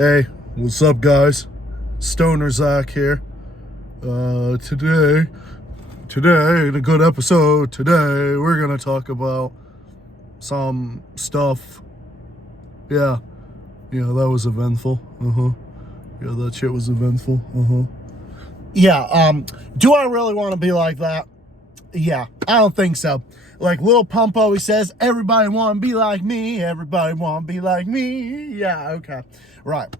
Hey, what's up, guys? Stoner Zach here. Today, in a good episode, today we're gonna talk about some stuff. Yeah, that was eventful. Yeah, that shit was eventful. Yeah, do I really want to be like that? Yeah, I don't think so. Like Lil Pump always says, everybody want to be like me, everybody want to be like me. Yeah, okay. Right.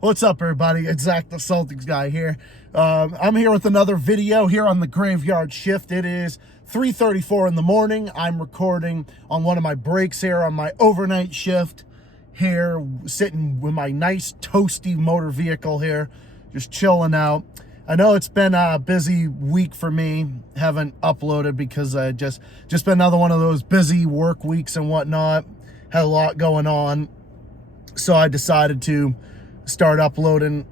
What's up, everybody? It's Zach the Celtics guy here. I'm here with another video here on the graveyard shift. It is 3:34 in the morning. I'm recording on one of my breaks here on my overnight shift here, sitting with my nice toasty motor vehicle here, just chilling out. I know it's been a busy week for me. Haven't uploaded because I just been another one of those busy work weeks and whatnot. Had a lot going on. So I decided to start uploading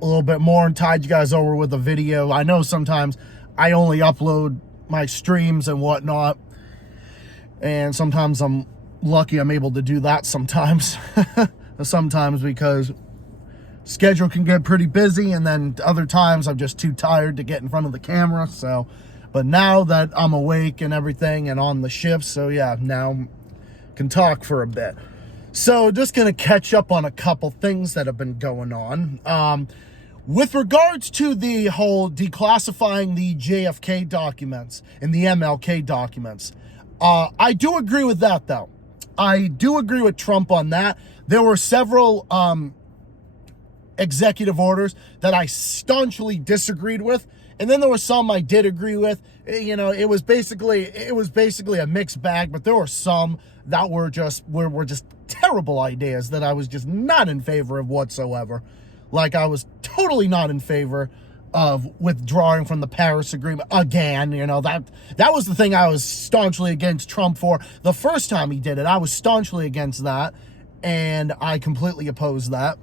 a little bit more and tide you guys over with a video. I know sometimes I only upload my streams and whatnot, and sometimes I'm lucky I'm able to do that sometimes. Sometimes because schedule can get pretty busy, and then other times I'm just too tired to get in front of the camera. So, but now that I'm awake and everything and on the shift, so yeah, now can talk for a bit. So just gonna catch up on a couple things that have been going on. With regards to the whole declassifying the JFK documents and the MLK documents, I do agree with that, though. I do agree with Trump on that. There were several executive orders that I staunchly disagreed with, and then there were some I did agree with. You know, it was basically a mixed bag, but there were some that were just terrible ideas that I was just not in favor of whatsoever. Like, I was totally not in favor of withdrawing from the Paris Agreement again. You know, that was the thing I was staunchly against Trump for. The first time he did it, I was staunchly against that, and I completely opposed that.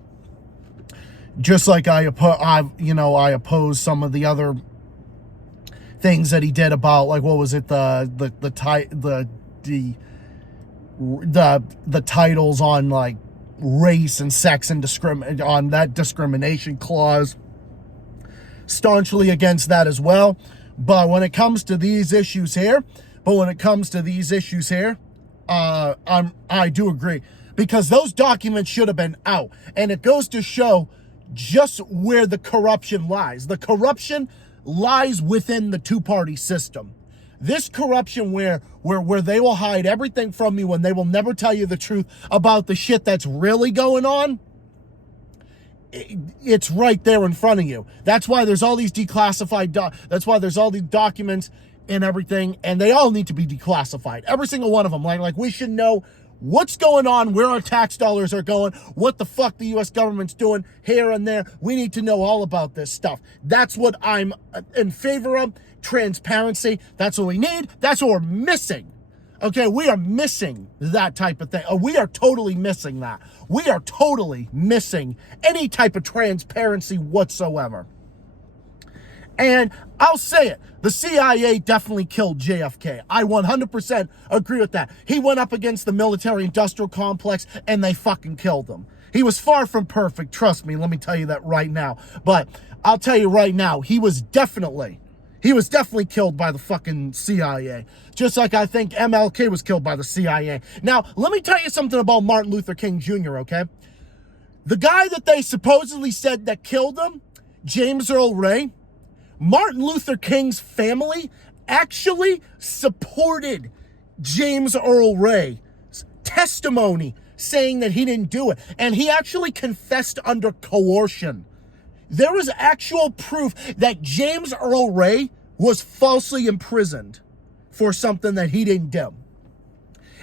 Just like I oppose some of the other things that he did about, like, what was it, the titles on, like, race and sex and on that discrimination clause. Staunchly against that as well. But when it comes to these issues here, I do agree, because those documents should have been out, and it goes to show just where the corruption lies. The corruption lies within the two-party system. This corruption where they will hide everything from you, and they will never tell you the truth about the shit that's really going on, it's right there in front of you. That's why there's all these declassified that's why there's all these documents and everything, and they all need to be declassified. Every single one of them. Like we should know what's going on, where our tax dollars are going, what the fuck the U.S. government's doing here and there. We need to know all about this stuff. That's what I'm in favor of. Transparency. That's what we need. That's what we're missing. Okay, we are missing that type of thing. We are totally missing that. We are totally missing any type of transparency whatsoever. And I'll say it, the CIA definitely killed JFK. I 100% agree with that. He went up against the military-industrial complex, and they fucking killed him. He was far from perfect, trust me, let me tell you that right now. But I'll tell you right now, he was definitely killed by the fucking CIA. Just like I think MLK was killed by the CIA. Now, let me tell you something about Martin Luther King Jr., okay? The guy that they supposedly said that killed him, James Earl Ray, Martin Luther King's family actually supported James Earl Ray's testimony saying that he didn't do it. And he actually confessed under coercion. There was actual proof that James Earl Ray was falsely imprisoned for something that he didn't do.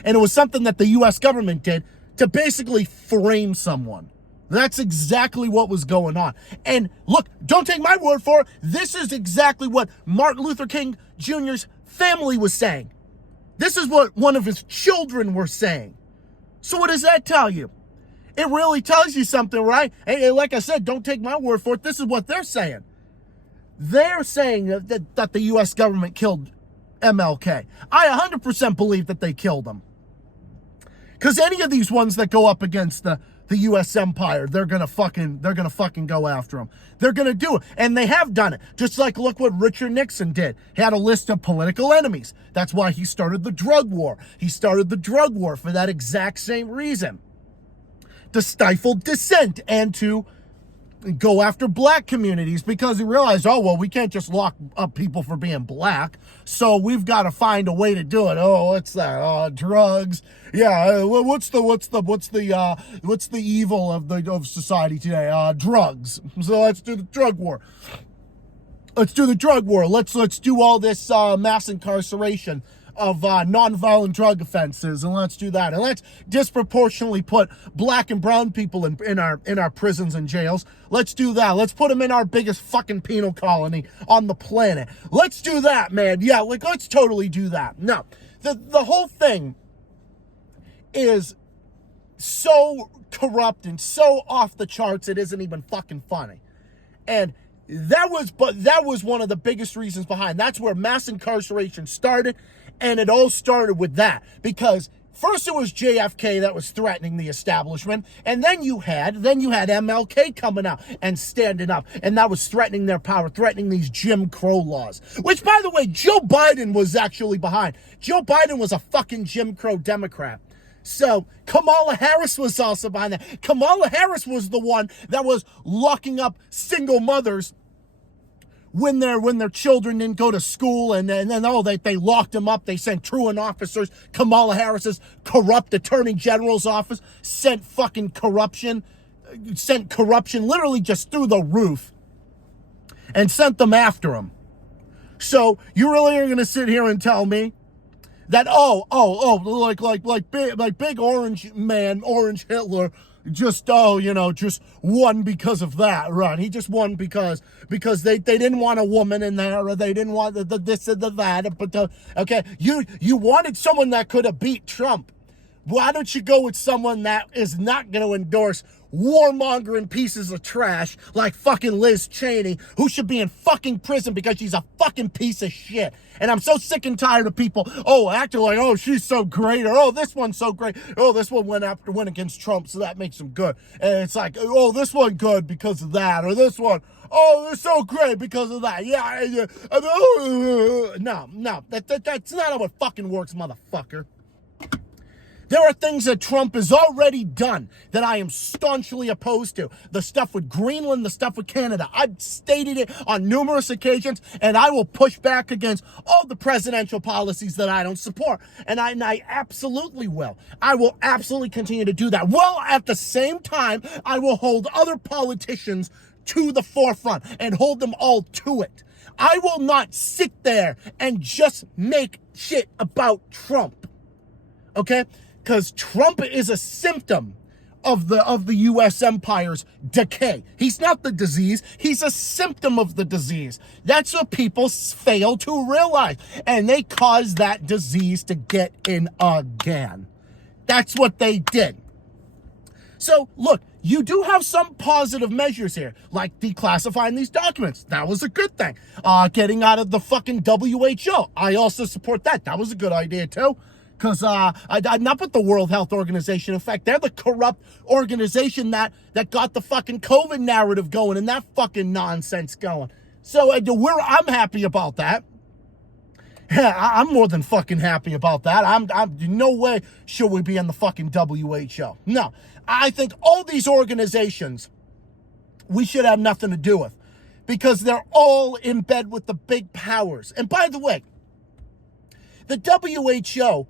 And it was something that the U.S. government did to basically frame someone. That's exactly what was going on. And look, don't take my word for it. This is exactly what Martin Luther King Jr.'s family was saying. This is what one of his children were saying. So what does that tell you? It really tells you something, right? And like I said, don't take my word for it. This is what they're saying. They're saying that the U.S. government killed MLK. I 100% believe that they killed him. Because any of these ones that go up against the U.S. empire, they're gonna fucking go after them. They're gonna do it, and they have done it. Just like look what Richard Nixon did. He had a list of political enemies. That's why he started the drug war. He started the drug war for that exact same reason, to stifle dissent and to go after black communities, because he realized, oh, well, we can't just lock up people for being black, so we've got to find a way to do it. Oh, what's that? Drugs. Yeah, what's the evil of society today? Drugs. So let's do the drug war. Let's do the drug war. Let's do all this mass incarceration of nonviolent drug offenses, and let's do that, and let's disproportionately put black and brown people in our prisons and jails. Let's do that. Let's put them in our biggest fucking penal colony on the planet. Let's do that, man. Yeah, like let's totally do that. No, the whole thing is so corrupt and so off the charts it isn't even fucking funny. And that was one of the biggest reasons behind. That's where mass incarceration started. And it all started with that, because first it was JFK that was threatening the establishment, and then you had MLK coming out and standing up, and that was threatening their power, threatening these Jim Crow laws, which, by the way, Joe Biden was actually behind. Joe Biden was a fucking Jim Crow Democrat. So Kamala Harris was also behind that. Kamala Harris was the one that was locking up single mothers when their children didn't go to school, and then they locked them up. They sent truant officers. Kamala Harris's corrupt attorney general's office sent corruption literally just through the roof and sent them after him. So you really are gonna sit here and tell me that like big orange man, Orange Hitler, just won because of that, right? He just won because they didn't want a woman in there, or they didn't want the this and the that. But okay, you wanted someone that could have beat Trump. Why don't you go with someone that is not going to endorse warmongering pieces of trash like fucking Liz Cheney, who should be in fucking prison because she's a fucking piece of shit? And I'm so sick and tired of people, acting like, oh, she's so great, or oh, this one's so great, oh, this one went against Trump, so that makes him good. And it's like, oh, this one good because of that, or this one, oh, they're so great because of that. Yeah. No, that's not how it fucking works, motherfucker. There are things that Trump has already done that I am staunchly opposed to. The stuff with Greenland, the stuff with Canada. I've stated it on numerous occasions, and I will push back against all the presidential policies that I don't support. And I absolutely will. I will absolutely continue to do that. Well, at the same time, I will hold other politicians to the forefront and hold them all to it. I will not sit there and just make shit about Trump. Okay? Because Trump is a symptom of the U.S. empire's decay. He's not the disease. He's a symptom of the disease. That's what people fail to realize. And they caused that disease to get in again. That's what they did. So, look, you do have some positive measures here, like declassifying these documents. That was a good thing. Getting out of the fucking WHO. I also support that. That was a good idea, too. Because not with the World Health Organization. In fact, they're the corrupt organization that got the fucking COVID narrative going and that fucking nonsense going. So I'm happy about that. I'm more than fucking happy about that. I'm no way should we be in the fucking WHO. No, I think all these organizations we should have nothing to do with, because they're all in bed with the big powers. And by the way, the WHO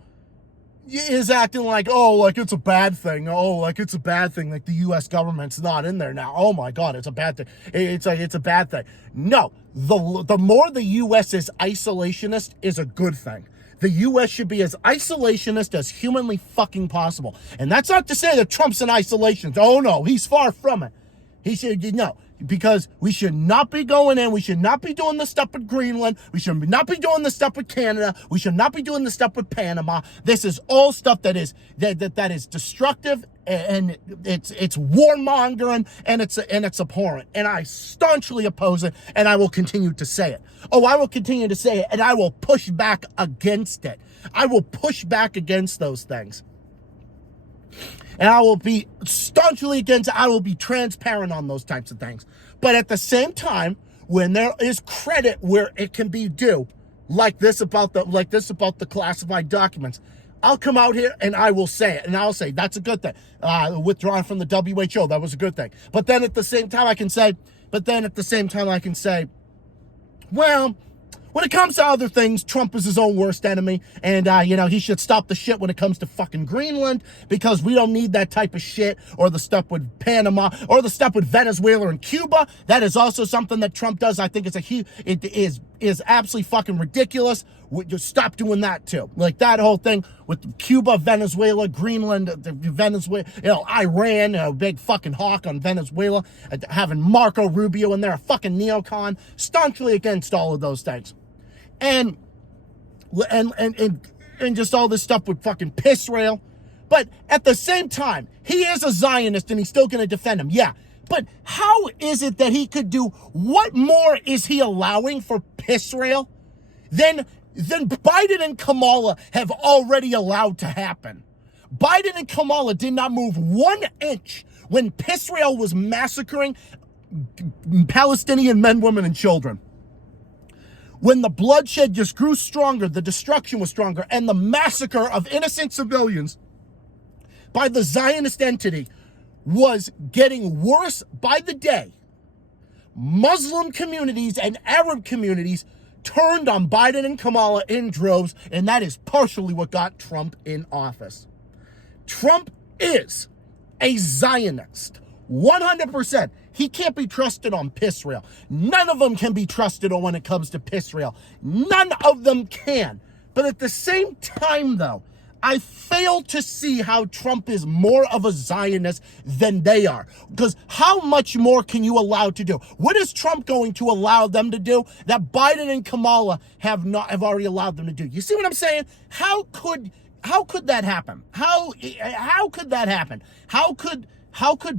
is acting like, like it's a bad thing. Like it's a bad thing. Like the U.S. government's not in there now. Oh my God, it's a bad thing. It's a bad thing. No, the more the U.S. is isolationist is a good thing. The U.S. should be as isolationist as humanly fucking possible. And that's not to say that Trump's in isolation. Oh no, he's far from it. He should, no, because we should not be going in. We should not be doing the stuff with Greenland. We should not be doing the stuff with Canada. We should not be doing the stuff with Panama. This is all stuff that is destructive, and it's warmongering, and it's abhorrent. And I staunchly oppose it, and I will continue to say it. I will continue to say it, and I will push back against it. I will push back against those things. And I will be staunchly against it. I will be transparent on those types of things. But at the same time, when there is credit where it can be due, like this about the classified documents, I'll come out here and I will say it. And I'll say, that's a good thing. Withdrawing from the WHO, that was a good thing. But then at the same time, I can say, well, when it comes to other things, Trump is his own worst enemy. And, he should stop the shit when it comes to fucking Greenland, because we don't need that type of shit, or the stuff with Panama, or the stuff with Venezuela and Cuba. That is also something that Trump does. I think it is absolutely fucking ridiculous. Just stop doing that too. Like that whole thing with Cuba, Venezuela, Greenland, Venezuela, Iran, a big fucking hawk on Venezuela, having Marco Rubio in there, a fucking neocon, staunchly against all of those things. And just all this stuff with fucking piss rail. But at the same time, he is a Zionist and he's still going to defend him. Yeah. But how is it that he could do, what more is he allowing for piss rail than Biden and Kamala have already allowed to happen? Biden and Kamala did not move 1 inch when piss rail was massacring Palestinian men, women, and children. When the bloodshed just grew stronger, the destruction was stronger, and the massacre of innocent civilians by the Zionist entity was getting worse by the day, Muslim communities and Arab communities turned on Biden and Kamala in droves, and that is partially what got Trump in office. Trump is a Zionist, 100%. He can't be trusted on piss rail. None of them can be trusted on when it comes to piss rail. None of them can. But at the same time, though, I fail to see how Trump is more of a Zionist than they are. Because how much more can you allow to do? What is Trump going to allow them to do that Biden and Kamala have already allowed them to do? You see what I'm saying? How could that happen? How could that happen? How could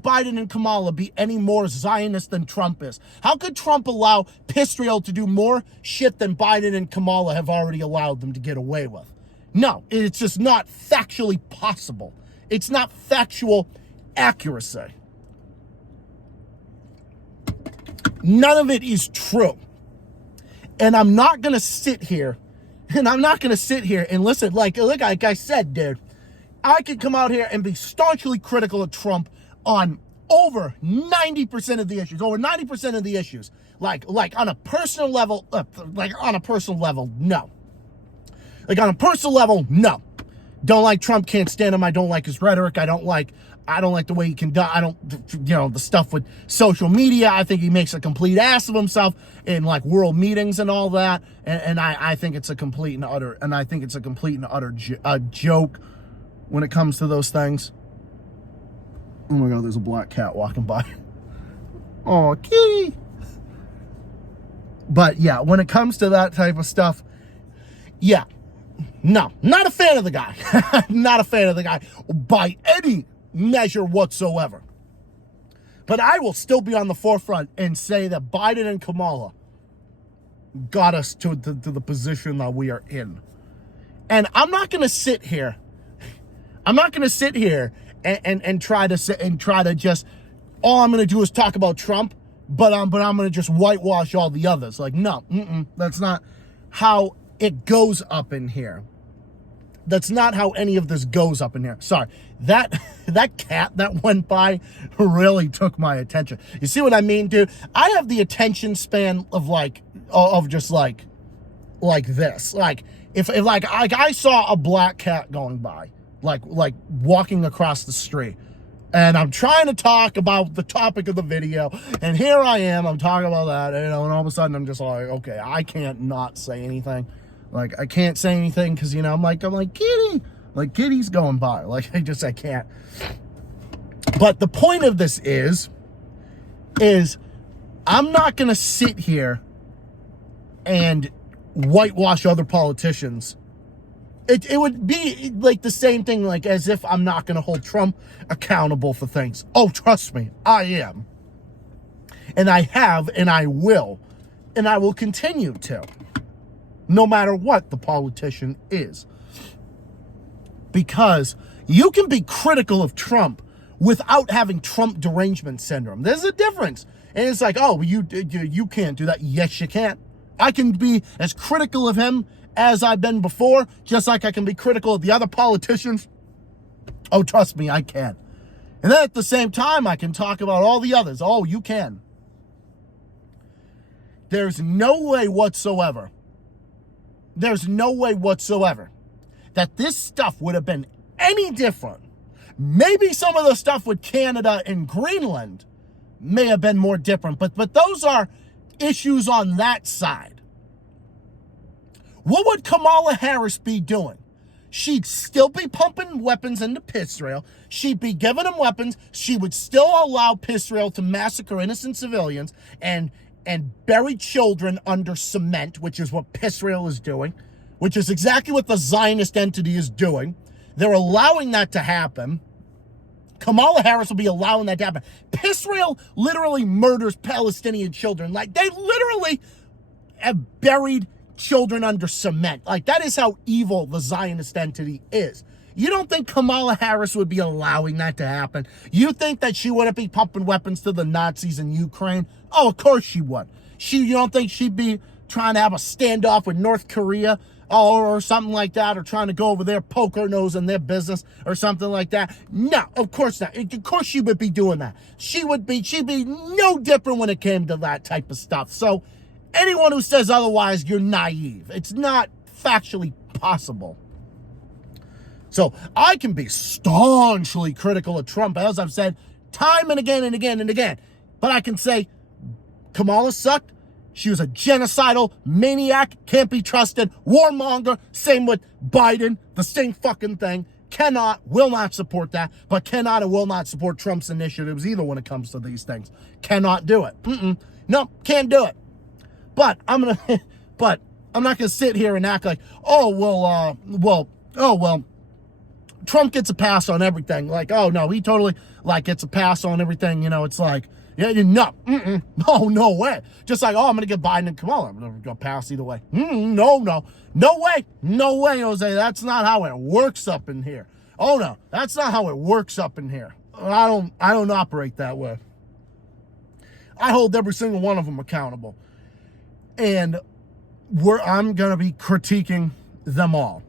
Biden and Kamala be any more Zionist than Trump is? How could Trump allow Israel to do more shit than Biden and Kamala have already allowed them to get away with? No, it's just not factually possible. It's not factual accuracy. None of it is true. And I'm not going to sit here and listen. Like I said, dude, I could come out here and be staunchly critical of Trump on over 90% of the issues, like on a personal level, no. Like on a personal level, no. Don't like Trump, can't stand him. I don't like his rhetoric. I don't like the way he the stuff with social media. I think he makes a complete ass of himself in like world meetings and all that. And I think it's a complete and utter joke when it comes to those things. Oh my God, there's a black cat walking by. Oh, kitty. But yeah, when it comes to that type of stuff, yeah, no, not a fan of the guy. Not a fan of the guy by any measure whatsoever. But I will still be on the forefront and say that Biden and Kamala got us to the position that we are in. And I'm not going to sit here and try to just, all I'm going to do is talk about Trump, but I'm going to just whitewash all the others. Like, no, that's not how it goes up in here. That's not how any of this goes up in here. Sorry, that cat that went by really took my attention. You see what I mean, dude? I have the attention span of just like this. Like if I saw a black cat going by, like walking across the street, and I'm trying to talk about the topic of the video, and here I am, I'm talking about that, and all of a sudden I'm just like, okay, I can't not say anything. Like, I can't say anything because, I'm like, kitty, like kitty's going by. Like, I can't. But the point of this is I'm not going to sit here and whitewash other politicians. It would be like the same thing, like as if I'm not going to hold Trump accountable for things. Oh, trust me, I am. And I have, and I will continue to. No matter what the politician is. Because You can be critical of Trump without having Trump derangement syndrome. There's a difference. And it's like, oh, you can't do that. Yes, you can. I can be as critical of him as I've been before, just like I can be critical of the other politicians. Oh, trust me, I can. And then at the same time, I can talk about all the others. Oh, you can. There's no way whatsoever that this stuff would have been any different. Maybe some of the stuff with Canada and Greenland may have been more different, but those are issues on that side. What would Kamala Harris be doing? She'd still be pumping weapons into Israel. She'd be giving them weapons. She would still allow Israel to massacre innocent civilians and bury children under cement, which is what Israel is doing, which is exactly what the Zionist entity is doing. They're allowing that to happen. Kamala Harris will be allowing that to happen. Israel literally murders Palestinian children. Like, they literally have buried children under cement. Like, that is how evil the Zionist entity is. You don't think Kamala Harris would be allowing that to happen? You think that she wouldn't be pumping weapons to the Nazis in Ukraine? Oh, of course she would. You don't think she'd be trying to have a standoff with North Korea or something like that, or trying to go over there, poke her nose in their business or something like that? No, of course not. Of course she would be doing that. She'd be no different when it came to that type of stuff. So anyone who says otherwise, you're naive. It's not factually possible. So I can be staunchly critical of Trump, as I've said time and again and again and again. But I can say Kamala sucked. She was a genocidal maniac, can't be trusted, warmonger. Same with Biden, the same fucking thing. Will not support that, but cannot and will not support Trump's initiatives either when it comes to these things. Cannot do it. No, can't do it. But I'm not gonna sit here and act like, Trump gets a pass on everything. Like, oh no, he totally gets a pass on everything. You know, it's like, yeah, no way. Just like, oh, I'm gonna get Biden and Kamala. I'm gonna pass either way. No way, Jose. That's not how it works up in here. Oh no, that's not how it works up in here. I don't operate that way. I hold every single one of them accountable, and I'm gonna be critiquing them all.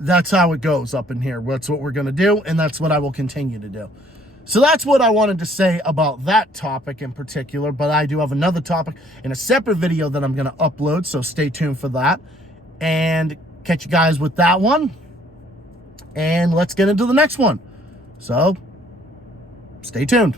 That's how it goes up in here. That's what we're gonna do, and that's what I will continue to do. So that's what I wanted to say about that topic in particular, but I do have another topic in a separate video that I'm going to upload, so stay tuned for that, and catch you guys with that one, and let's get into the next one. So, stay tuned.